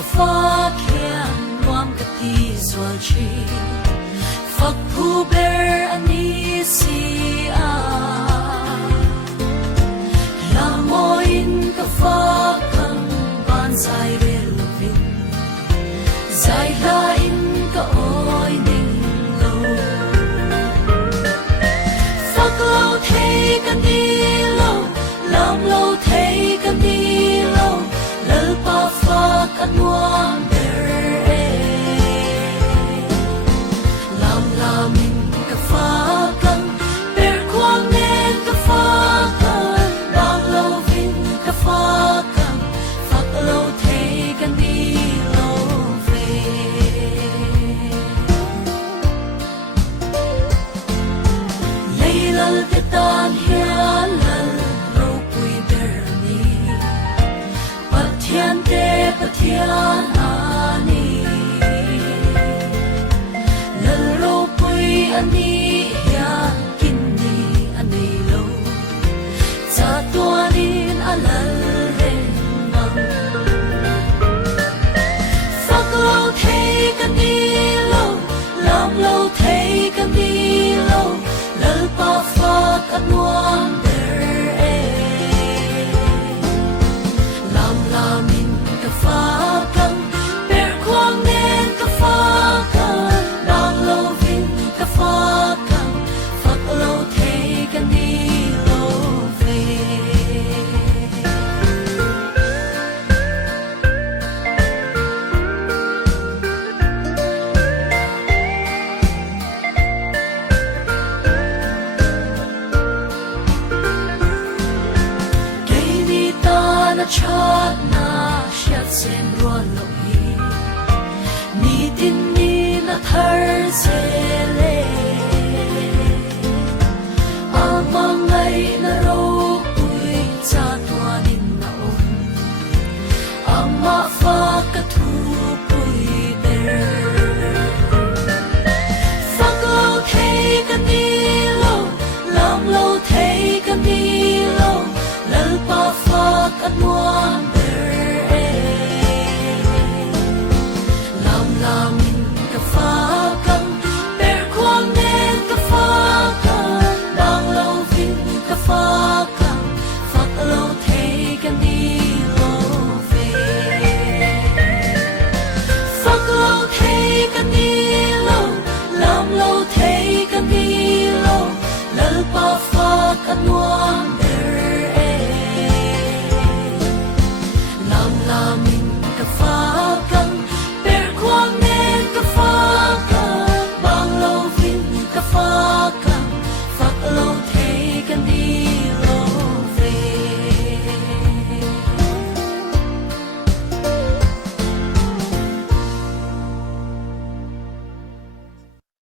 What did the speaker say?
ka fa kian nuam ka ti zwal chi fak phu ber ani si a la mo in ka fa kang ban sai re lovin zai la in ka oi ning lo fak lo thei ka ni lo lam lo thei ka ni lo lal pa fa ka nuam ber e lam lam in ka fa kang ber kwang nen ka fa kang bang lo vin ka fa kang fak lo thei ka ni lo ve leilal te tan hian lal lo pui ber ni pathian te pathian ani lal lo pui ani hian kin ni ani lo cha tuanin alal ren mang fak lo thei ka ni lo lam lo thei ka ni lo lal pa fak anuam ber e lam lam in ka fa kang ber kwang nen ka fa kang bang lo vin ka fa kang fak lo thei ka ni lo ve na chat na shat sen ruan lo hi ni tin ni na thar se le amang ai na ro pui cha tuan in na om amma fa ka thu pui ber fak lo thei ka ni lo lam lo thei ka ni lo lal pa fa ka nuam ber e lam lam in ka fa kang ber kwang nen ka fa kang bang lo vin ka fa kang fak lo thei ka ni lo ve fak lo thei ka ni lo lam lo thei ka ni lo lal pa fa ka nuam